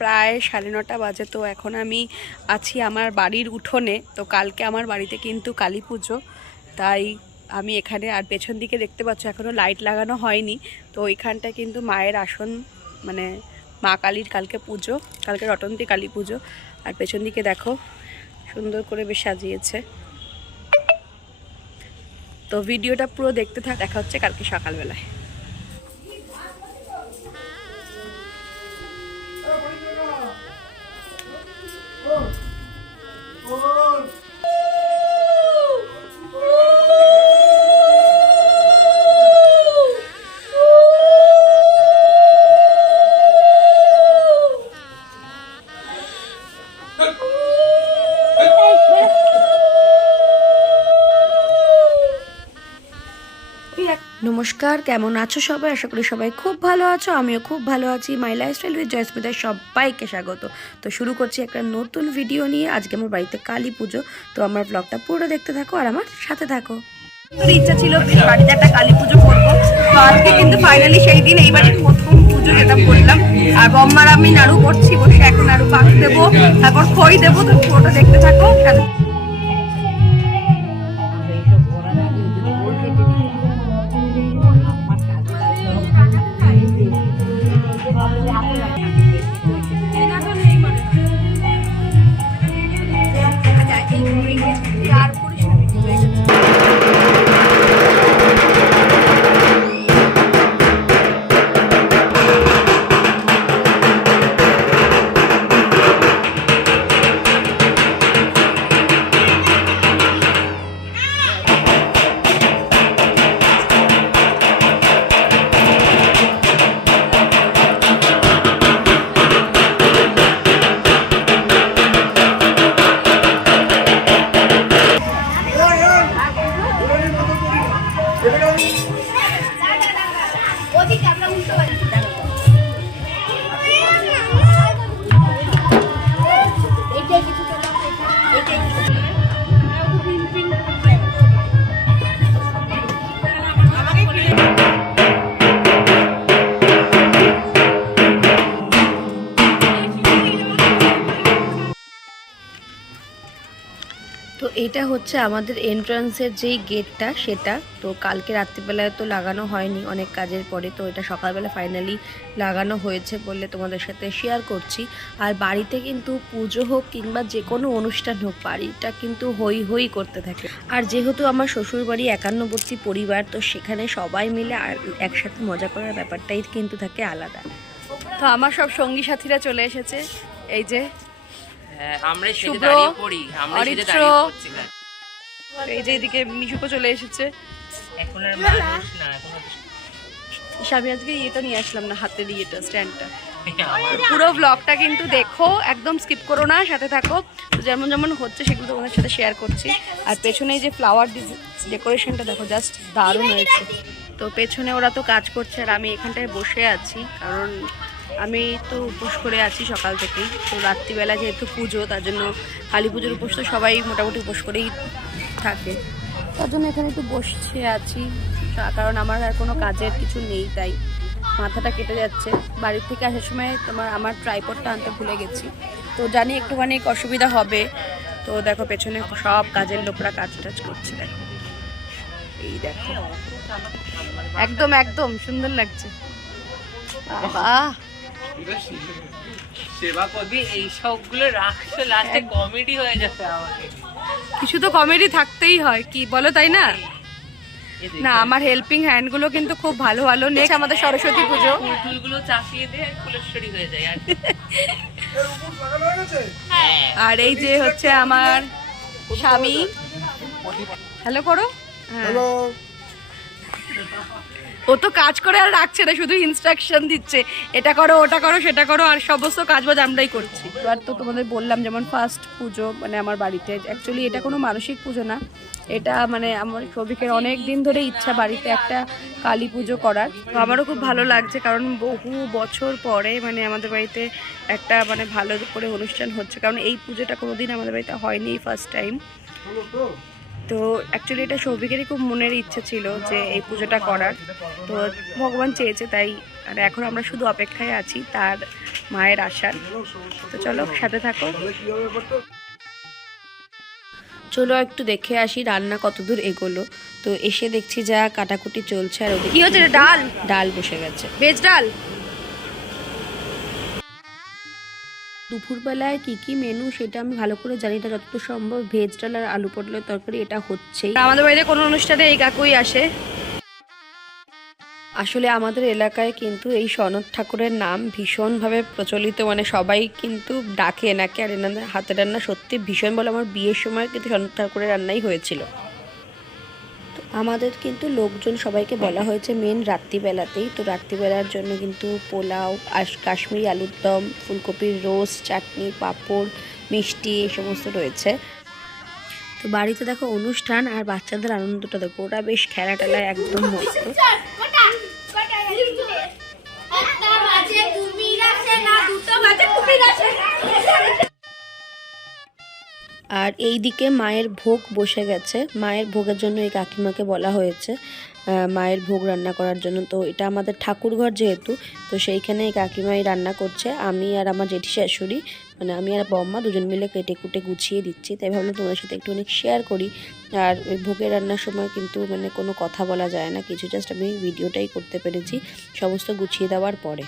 প্রায় 9:30 বাজে। তো এখন আমি আছি আমার বাড়ির উঠোনে। তো কালকে আমার বাড়িতে কিন্তু কালী পুজো, তাই আমি এখানে। আর পেছন দিকে দেখতে পাচ্ছ এখনও লাইট লাগানো হয়নি। তো ওইখানটা কিন্তু মায়ের আসন, মানে মা কালীর কালকে পুজো, কালকে রটন্তী কালী পুজো। আর পেছন দিকে দেখো সুন্দর করে বেশ সাজিয়েছে। তো ভিডিওটা পুরো দেখতে দেখা হচ্ছে কালকে সকালবেলায়। নমস্কার, কেমন আছো সবাই? আশা করি সবাই খুব ভালো আছো, আমিও খুব ভালো আছি। মাই লাইফস্টাইল উইথ জয়স্মিতায় সবাইকে স্বাগত। তো শুরু করছি একটা নতুন ভিডিও নিয়ে। আজকে আমার বাড়িতে কালী পুজো, তো আমার ব্লগটা পুরো দেখতে থাকো আর আমার সাথে থাকো। ইচ্ছা ছিল বাড়িতে একটা কালী পুজো করবো, তো আজকে কিন্তু ফাইনালি সেই দিন। এই বাড়ির প্রথম পুজো যেটা করলাম। আর বম্মার আমি নাড়ু করছি বসে, এখন নাড়ু পাক দেবো, তারপর খই দেবো। তো পুরোটা দেখতে থাকো। তো এটা হচ্ছে আমাদের এন্ট্রান্সের যেই গেটটা, সেটা তো কালকে রাত্রিবেলায় তো লাগানো হয়নি অনেক কাজের পরে। তো এটা সকালবেলা ফাইনালি লাগানো হয়েছে বলে তোমাদের সাথে শেয়ার করছি। আর বাড়িতে কিন্তু পুজো হোক কিংবা যে কোনো অনুষ্ঠান হোক, বাড়িটা কিন্তু হই হই করতে থাকে। আর যেহেতু আমার শ্বশুরবাড়ি একান্নবর্তী পরিবার, তো সেখানে সবাই মিলে আর একসাথে মজা করার ব্যাপারটাই কিন্তু থাকে আলাদা। তো আমার সব সঙ্গী সাথীরা চলে এসেছে। এই যে এই যে এদিকে মিশুকো চলে এসেছে। আমি আজকে ইয়েটা নিয়ে আসলাম না, হাতের ইয়েটা, স্ট্যান্ডটা। পুরো ব্লগটা কিন্তু দেখো, একদম স্কিপ করো না, সাথে থাকো। যেমন যেমন হচ্ছে সেগুলো তোমাদের সাথে শেয়ার করছি। আর পেছনে যে ফ্লাওয়ার ডেকোরেশনটা দেখো, জাস্ট দারুণ হয়েছে। তো পেছনে ওরা তো কাজ করছে আর আমি এখানটায় বসে আছি, কারণ আমি তো উপোস করে আছি সকাল থেকেই। তো রাত্রিবেলা যেহেতু পুজো, তার জন্য কালী পুজোর উপোস তো সবাই মোটামুটি উপোস করেই থাকে, তার জন্য এখানে একটু বসে আছি। কারণ আমার আর কোনো কাজের কিছু নেই, তাই মাথাটা কেটে যাচ্ছে। বাড়ির থেকে আসার সময় আমার ট্রাইপডটা আনতে ভুলে গেছি, তো জানি একটুখানি অসুবিধা হবে। তো দেখো পেছনে সব কাজের লোকরা কাজ টাজ করছে, দেখো এই দেখো, একদম একদম সুন্দর লাগছে। বাহ, সেবা করবি, এই সবগুলো রাখছো, লাস্টে কমেডি হয়ে যাবে। আমাকে কিছু তো কমেডি থাকতেই হয়, কি বলো, তাই না? না, আমার হেল্পিং হ্যান্ড গুলো কিন্তু খুব ভালো ভালো। নেক্সট আমাদের সরস্বতী পুজো, ফুলগুলো চাপিয়ে দিয়ে ফুলেশ্বরী হয়ে যায়। আর এই যে হচ্ছে আমার স্বামী, হ্যালো করো। হ্যালো, ও তো কাজ করে আর রাখছে না, শুধু ইনস্ট্রাকশন দিচ্ছে, এটা করো, ওটা করো, সেটা করো, আর সমস্ত কাজবাজ আমরাই করছি। এবার তো তোমাদের বললাম যেমন ফার্স্ট পুজো মানে আমার বাড়িতে। অ্যাকচুয়ালি এটা কোনো মানসিক পুজো না, এটা মানে আমার সৌভিকের অনেক দিন ধরে ইচ্ছা বাড়িতে একটা কালী পুজো করার। তো আমারও খুব ভালো লাগছে, কারণ বহু বছর পরে মানে আমাদের বাড়িতে একটা মানে ভালো করে অনুষ্ঠান হচ্ছে, কারণ এই পুজোটা কোনোদিন আমাদের বাড়িতে হয়নি, ফার্স্ট টাইম। তো অ্যাকচুয়ালি এটা সৌভিকেরই খুব মনের ইচ্ছে ছিল যে এই পুজোটা করার, তো ভগবান চেয়েছে তাই। আর এখন আমরা শুধু অপেক্ষায় আছি তার মায়ের আশার। তো চলো সাথে থাকো, চলো একটু দেখে আসি রান্না কতদূর এগোলো। তো এসে দেখছি যা কাটাকুটি চলছে, আর ওদিকে কি হচ্ছে, ডাল ডাল বসে গেছে, ভেজ ডাল। দুপুরবেলায় কি কি মেনু সেটা আমি ভালো করে জানি না, যতটুকু সম্ভব ভেজ ডাল আর আলু পটলের তরকারি এটা হচ্ছেই। আমাদের বাড়িতে কোনো অনুষ্ঠানে এই কাকুই আসে। আসলে আমাদের এলাকায় কিন্তু এই সনদ ঠাকুরের নাম ভীষণভাবে প্রচলিত, মানে সবাই কিন্তু ডাকে এনাকে, আর এনাদের হাতের রান্না সত্যি ভীষণ বলে। আমার বিয়ের সময় কিন্তু সনদ ঠাকুরের রান্নাই হয়েছিল। তো আমাদের কিন্তু লোকজন সবাইকে বলা হয়েছে মেন রাত্রিবেলাতেই। তো রাত্রিবেলার জন্য কিন্তু পোলাও, কাশ্মীরি আলুর দম, ফুলকপির রোস্ট, চাটনি, পাঁপড়, মিষ্টি এই সমস্ত রয়েছে। তো বাড়িতে দেখো অনুষ্ঠান, আর বাচ্চাদের আনন্দটা দেখো, ওরা বেশ খেলা টেলায় একদম মস্ত। আর এই দিকে মায়ের ভোগ বসে গেছে। মায়ের ভোগের জন্য এই কাকিমাকে বলা হয়েছে মায়ের ভোগ রান্না করার জন্য। তো এটা আমাদের ঠাকুরঘর যেহেতু, তো সেইখানে এই কাকিমাই রান্না করছে। আমি আর আমার জেঠি শাশুড়ি, মানে আমি আর বম্মা দুজন মিলে কেটে কুটে গুছিয়ে দিচ্ছি। তাই ভাবলাম তোমাদের সাথে একটু অনেক শেয়ার করি। আর ওই ভোগের রান্নার সময় কিন্তু মানে কোনো কথা বলা যায় না কিছু, জাস্ট আমি ভিডিওটাই করতে পেরেছি সমস্ত গুছিয়ে দেওয়ার পরে।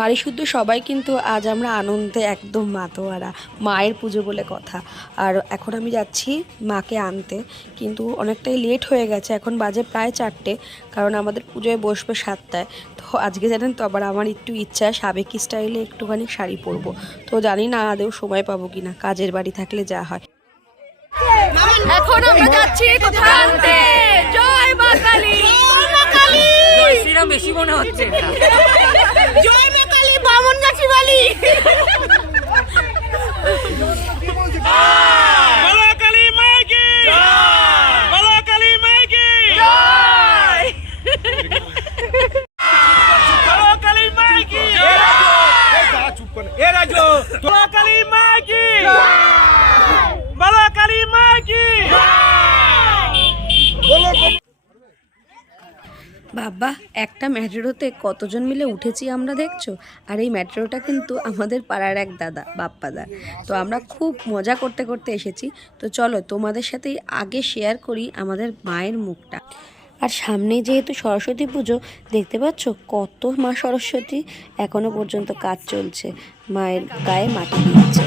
বাড়ি শুদ্ধ সবাই কিন্তু আজ আমরা আনন্দে একদম মাতোয়ারা, মায়ের পুজো বলে কথা। আর এখন আমি যাচ্ছি মাকে আনতে, কিন্তু অনেকটাই লেট হয়ে গেছে, এখন বাজে প্রায় 4টে, কারণ আমাদের পুজোয় বসবে 7টায়। তো আজকে জানেন তো আবার আমার একটু ইচ্ছা সাবেকি স্টাইলে একটুখানি শাড়ি পরবো। তো জানি না আদেও সময় পাবো কিনা, কাজের বাড়ি থাকলে যা হয়। এখন আমরা যাচ্ছি কোথায় আনতে? জয় মা কালী, জয় মা কালী, জয় শ্রীরাম বেশি মনে হচ্ছে এটা। জয় মা কালী, বামন গাছি বালি। বলো কালী মা কি জয়, বলো কালী মা কি জয়, বলো কালী মা কি জয়, চুপ করে এ রাজো, বলো কালী মা কি জয়, বলো কালী মা কি জয়, বলো। বাবা, একটা মেট্রোতে কতজন মিলে উঠেছি আমরা দেখছো। আর এই মেট্রোটা কিন্তু আমাদের পাড়ার এক দাদা, বাপ্পাদার। তো আমরা খুব মজা করতে করতে এসেছি। তো চলো তোমাদের সাথে আগে শেয়ার করি আমাদের মায়ের মুখটা। আর সামনেই যেহেতু সরস্বতী পুজো, দেখতে পাচ্ছ কত মা সরস্বতী, এখনো পর্যন্ত কাজ চলছে, মায়ের গায়ে মাটি দিচ্ছে।